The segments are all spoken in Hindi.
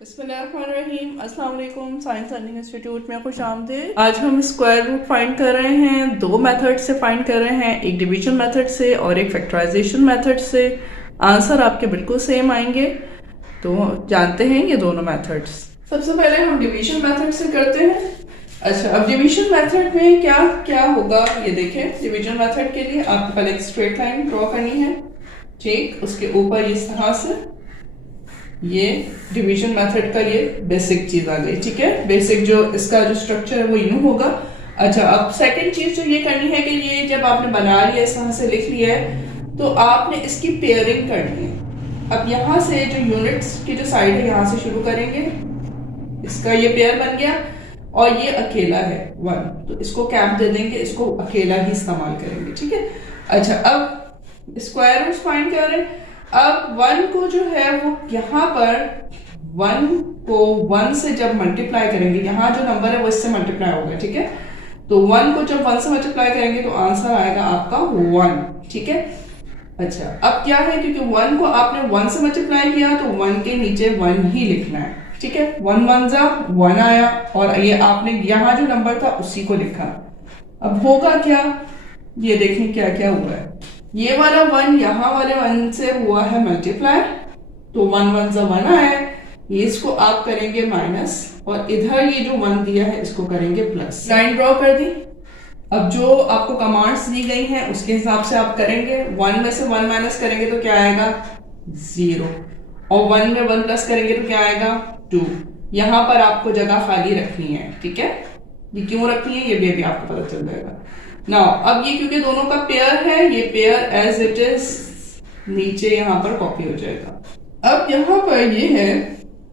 बिस्मिल्लाहिर्रहमानिर्रहीम। अस्सलाम वालेकुम। साइंस लर्निंग इंस्टीट्यूट में खुश आमदीद। आज हम स्क्वायर रूट फाइंड कर रहे हैं। दो मेथड से फाइंड कर रहे हैं, एक डिवीजन मेथड से और एक फैक्टराइजेशन मेथड से। आंसर आपके बिल्कुल सेम आएंगे। तो जानते हैं ये दोनों मेथड्स। सबसे पहले हम डिवीजन मेथड से करते हैं। अच्छा, अब डिवीजन मेथड में क्या क्या होगा ये देखें। डिवीजन मेथड के लिए आपको पहले एक स्ट्रेट लाइन ड्रॉ करनी है, ठीक। उसके ऊपर इस तरह से ये डिवीजन मेथड का ये बेसिक चीज आ गई, ठीक है। बेसिक जो इसका जो स्ट्रक्चर है वो यूं होगा। अच्छा, अब सेकंड चीज जो ये करनी है कि ये जब आपने बना लिया, इस तरह से लिख लिया है, तो आपने इसकी पेयरिंग करनी है। अब यहाँ से जो यूनिट्स की जो साइड है यहाँ से शुरू करेंगे। इसका ये पेयर बन गया और ये अकेला है 1, तो इसको कैप दे देंगे, इसको अकेला ही इस्तेमाल करेंगे, ठीक है। अच्छा, अब स्क्वायर रूट फाइंड कर रहे हैं। अब 1 को जो है वो यहाँ पर 1 को 1 से जब मल्टीप्लाई करेंगे, यहाँ जो नंबर है वो इससे मल्टीप्लाई होगा, ठीक है। तो 1 को जब 1 से मल्टीप्लाई करेंगे तो आंसर आएगा आपका 1, ठीक है। अच्छा, अब क्या है, क्योंकि 1 को आपने 1 से मल्टीप्लाई किया तो 1 के नीचे 1 ही लिखना है, ठीक है। 1 1 जा 1 आया और ये आपने यहाँ जो नंबर था उसी को लिखा। अब होगा क्या, ये देखें क्या क्या हुआ है। ये वाला 1 यहाँ वाले 1 से हुआ है मल्टीप्लाई, तो 1 1 जा 1 आया। ये इसको आप करेंगे माइनस और इधर ये जो 1 दिया है इसको करेंगे प्लस। लाइन ड्रॉ कर दी। अब जो आपको कमांड्स दी गई हैं उसके हिसाब से आप करेंगे। 1 में से 1 माइनस करेंगे तो क्या आएगा 0, और 1 में 1 प्लस करेंगे तो क्या आएगा 2। यहां पर आपको जगह खाली रखनी है, ठीक है। ये क्यों रखनी है ये भी आपको पता चल जाएगा। नाउ अब ये क्योंकि दोनों का पेयर है, ये पेयर एज इट इज नीचे यहां पर कॉपी हो जाएगा। अब यहां पर ये है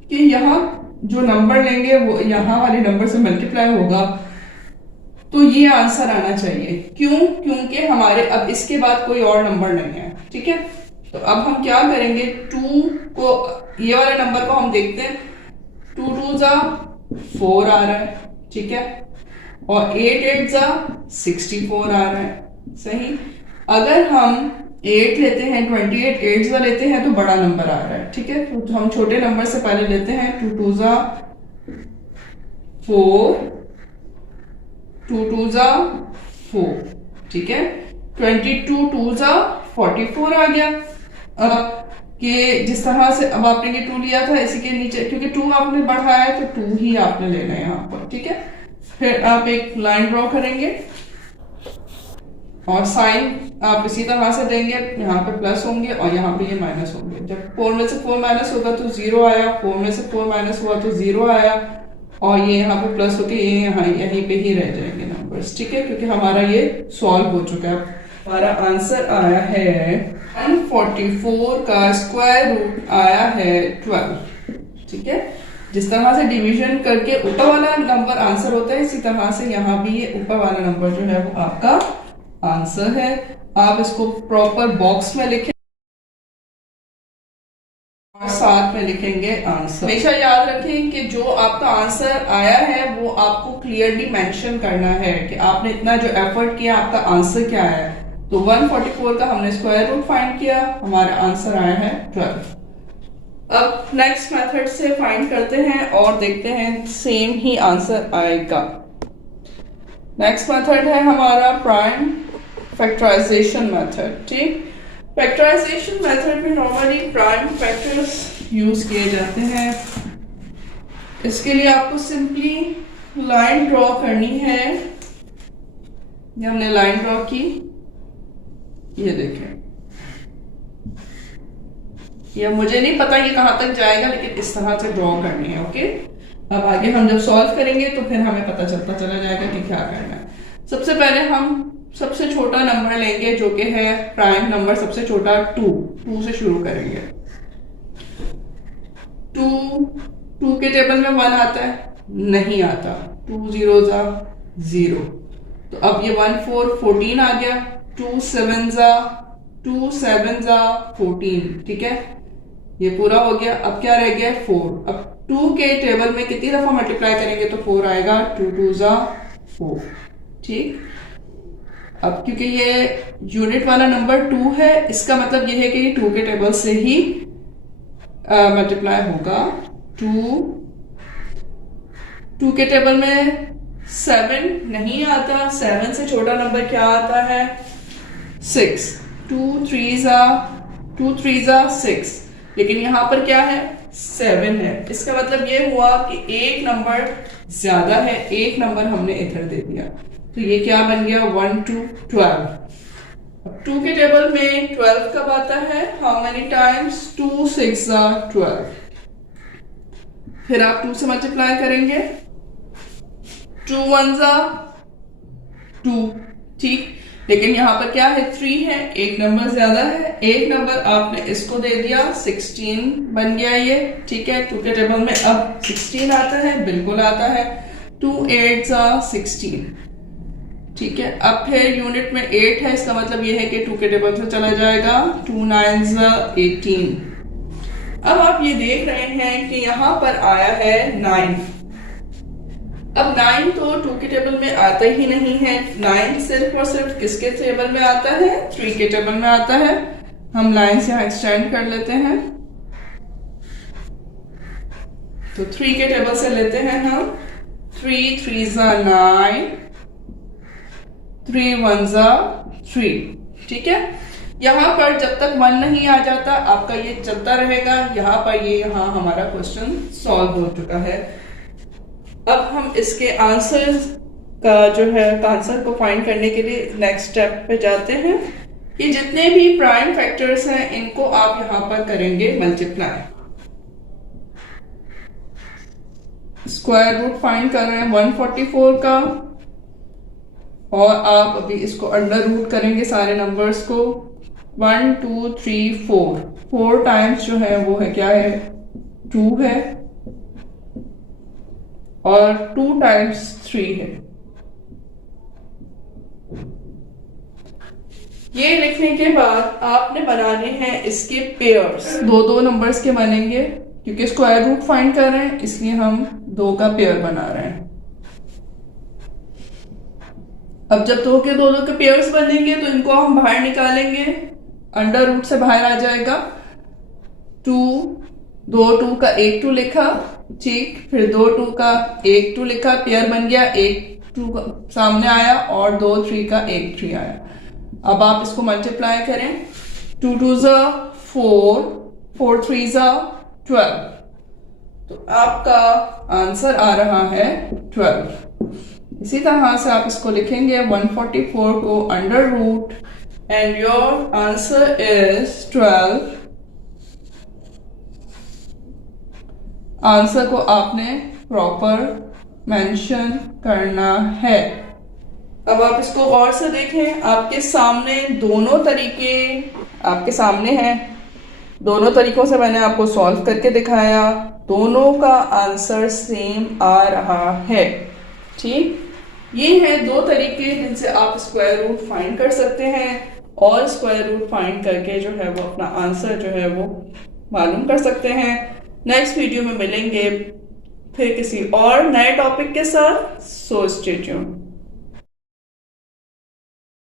कि यहां जो नंबर लेंगे वो यहां वाले नंबर से मल्टीप्लाई होगा, तो ये आंसर आना चाहिए। क्यों? क्योंकि हमारे अब इसके बाद कोई और नंबर नहीं है, ठीक है। तो अब हम क्या करेंगे, 2 को ये वाले नंबर को हम देखते हैं। 2 2 जा 4 आ रहा है, ठीक है, और 8 8 जा 64 आ रहा है, सही। अगर हम 8 लेते हैं, 28 8 जा लेते हैं तो बड़ा नंबर आ रहा है, ठीक है। तो हम छोटे नंबर से पहले लेते हैं। 2 2 जा 4, 2 2 जा 4, ठीक है। 22 2 जा 44 आ गया। अब कि जिस तरह से अब आपने ये 2 लिया था, इसी के नीचे क्योंकि 2 आपने बढ़ाया है तो 2 ही आपने लेना है यहाँ पर, ठीक है। फिर आप एक लाइन ड्रॉ करेंगे और साइन आप इसी तरह से देंगे। यहाँ पे प्लस होंगे और यहाँ पे ये माइनस होंगे। जब 4 में से 4 माइनस होगा तो 0 आया, 4 में से 4 माइनस हुआ तो 0 आया, और ये यहाँ पे प्लस होके ये यहाँ यहीं पे ही रह जाएंगे नंबर्स, ठीक है। क्योंकि हमारा ये सॉल्व हो चुका है। हमारा आंसर आया है 144 का स्क्वायर रूट आया है 12, ठीक है। जिस तरह से डिवीजन करके ऊपर वाला नंबर आंसर होता है, इसी तरह से यहाँ भी ये ऊपर वाला नंबर जो है वो आपका आंसर है। आप इसको प्रॉपर बॉक्स में लिखें और साथ में लिखेंगे आंसर। हमेशा याद रखें कि जो आपका आंसर आया है वो आपको क्लियरली मेंशन करना है कि आपने इतना जो एफर्ट किया, आपका आंसर क्या है। तो 144 का हमने स्क्वायर रूट फाइंड किया, हमारा आंसर आया है 12। अब नेक्स्ट मेथड से फाइंड करते हैं और देखते हैं सेम ही आंसर आएगा। नेक्स्ट मेथड है हमारा प्राइम फैक्टराइजेशन मेथड, ठीक। फैक्टराइजेशन मेथड में नॉर्मली प्राइम फैक्टर्स यूज किए जाते हैं। इसके लिए आपको सिंपली लाइन ड्रॉ करनी है। ये हमने लाइन ड्रॉ की, ये देखें। ये मुझे नहीं पता ये कहां तक जाएगा, लेकिन इस तरह से ड्रॉ करनी है, ओके। अब आगे हम जब सॉल्व करेंगे तो फिर हमें पता चला जाएगा कि क्या करना है। सबसे पहले हम सबसे छोटा नंबर लेंगे जो कि है प्राइम नंबर, सबसे छोटा 2 से शुरू करेंगे। 2 के टेबल में 1 आता है? नहीं आता। 2 0 जा 0, तो अब ये 1 4 14 आ गया। 2 7 जा 14, ठीक है, ये पूरा हो गया। अब क्या रह गया 4। अब 2 के टेबल में कितनी दफा मल्टीप्लाई करेंगे तो 4 आएगा। 2 2 जा 4, ठीक। अब क्योंकि ये यूनिट वाला नंबर 2 है, इसका मतलब ये है कि ये 2 के टेबल से ही मल्टीप्लाई होगा। टू के टेबल में 7 नहीं आता, 7 से छोटा नंबर क्या आता है 6, 2 3 जा 6, लेकिन यहाँ पर क्या है 7 है। इसका मतलब ये हुआ कि एक नंबर ज्यादा है, एक नंबर हमने इधर दे दिया, तो ये क्या बन गया 1 2 12। 2 के टेबल में 12 कब आता है, हाउ मेनी टाइम्स 2 6 जा 12, फिर आप 2 से मल्टीप्लाई करेंगे, 2 1 जा 2, ठीक। लेकिन यहाँ पर क्या है 3 है, एक नंबर ज्यादा है, एक नंबर आपने इसको दे दिया 16 बन गया ये, ठीक है। 2 के टेबल में अब 16 आता है, बिल्कुल आता है, 2 8 जा 16, ठीक है। अब फिर यूनिट में 8 है, इसका मतलब ये है कि 2 के टेबल से चला जाएगा, 2 9 जा 18। अब आप ये देख रहे हैं कि यहाँ पर आया है 9। अब 9 तो 2 के टेबल में आता ही नहीं है, 9 सिर्फ और सिर्फ किसके टेबल में आता है 3 के टेबल में आता है। हम लाइन्स यहाँ एक्सटेंड कर लेते हैं, तो 3 के टेबल से लेते हैं हम, 3 3 जा 9, 3 1 जा 3, ठीक है। यहाँ पर जब तक 1 नहीं आ जाता आपका ये चलता रहेगा, यहाँ पर ये यहाँ हमारा क्वेश्चन सॉल्व हो चुका है। अब हम इसके आंसर का जो है आंसर को फाइंड करने के लिए नेक्स्ट स्टेप पे जाते हैं। ये जितने भी प्राइम फैक्टर्स हैं इनको आप यहाँ पर करेंगे मल्टीप्लाई। स्क्वायर रूट फाइंड कर रहे हैं 144 का, और आप अभी इसको अंडर रूट करेंगे सारे नंबर्स को। 1 2 3 4 टाइम्स जो है वो है क्या है 2 है, और 2 टाइम्स 3 है। ये लिखने के बाद आपने बनाने हैं इसके पेयर्स, दो नंबर्स के बनेंगे, क्योंकि स्क्वायर रूट फाइंड कर रहे हैं इसलिए हम 2 का पेयर बना रहे हैं। अब जब 2 के पेयर्स बनेंगे तो इनको हम बाहर निकालेंगे, अंडर रूट से बाहर आ जाएगा, 2 का 1 2 लिखा, ठीक, फिर 2 2 का 1 2 लिखा, पेयर बन गया, 1 2 सामने आया और 2 3 का 1 3 आया। अब आप इसको मल्टीप्लाई करें, 2 2 जा 4, 4 3 जा 12, तो आपका आंसर आ रहा है 12। इसी तरह से आप इसको लिखेंगे 144 को under root, and your answer is 12। Answer को आपने प्रॉपर मेंशन करना है। अब आप इसको गौर से देखें, आपके सामने दोनों तरीके आपके सामने हैं, दोनों तरीकों से मैंने आपको सॉल्व करके दिखाया, दोनों का आंसर सेम आ रहा है, ठीक। ये है 2 तरीके जिनसे आप स्क्वायर रूट फाइंड कर सकते हैं, और स्क्वायर रूट फाइंड करके जो है वो अपना आंसर जो है वो मालूम कर सकते हैं। नेक्स्ट वीडियो में मिलेंगे फिर किसी और नए टॉपिक के साथ, सो स्टे ट्यून्ड।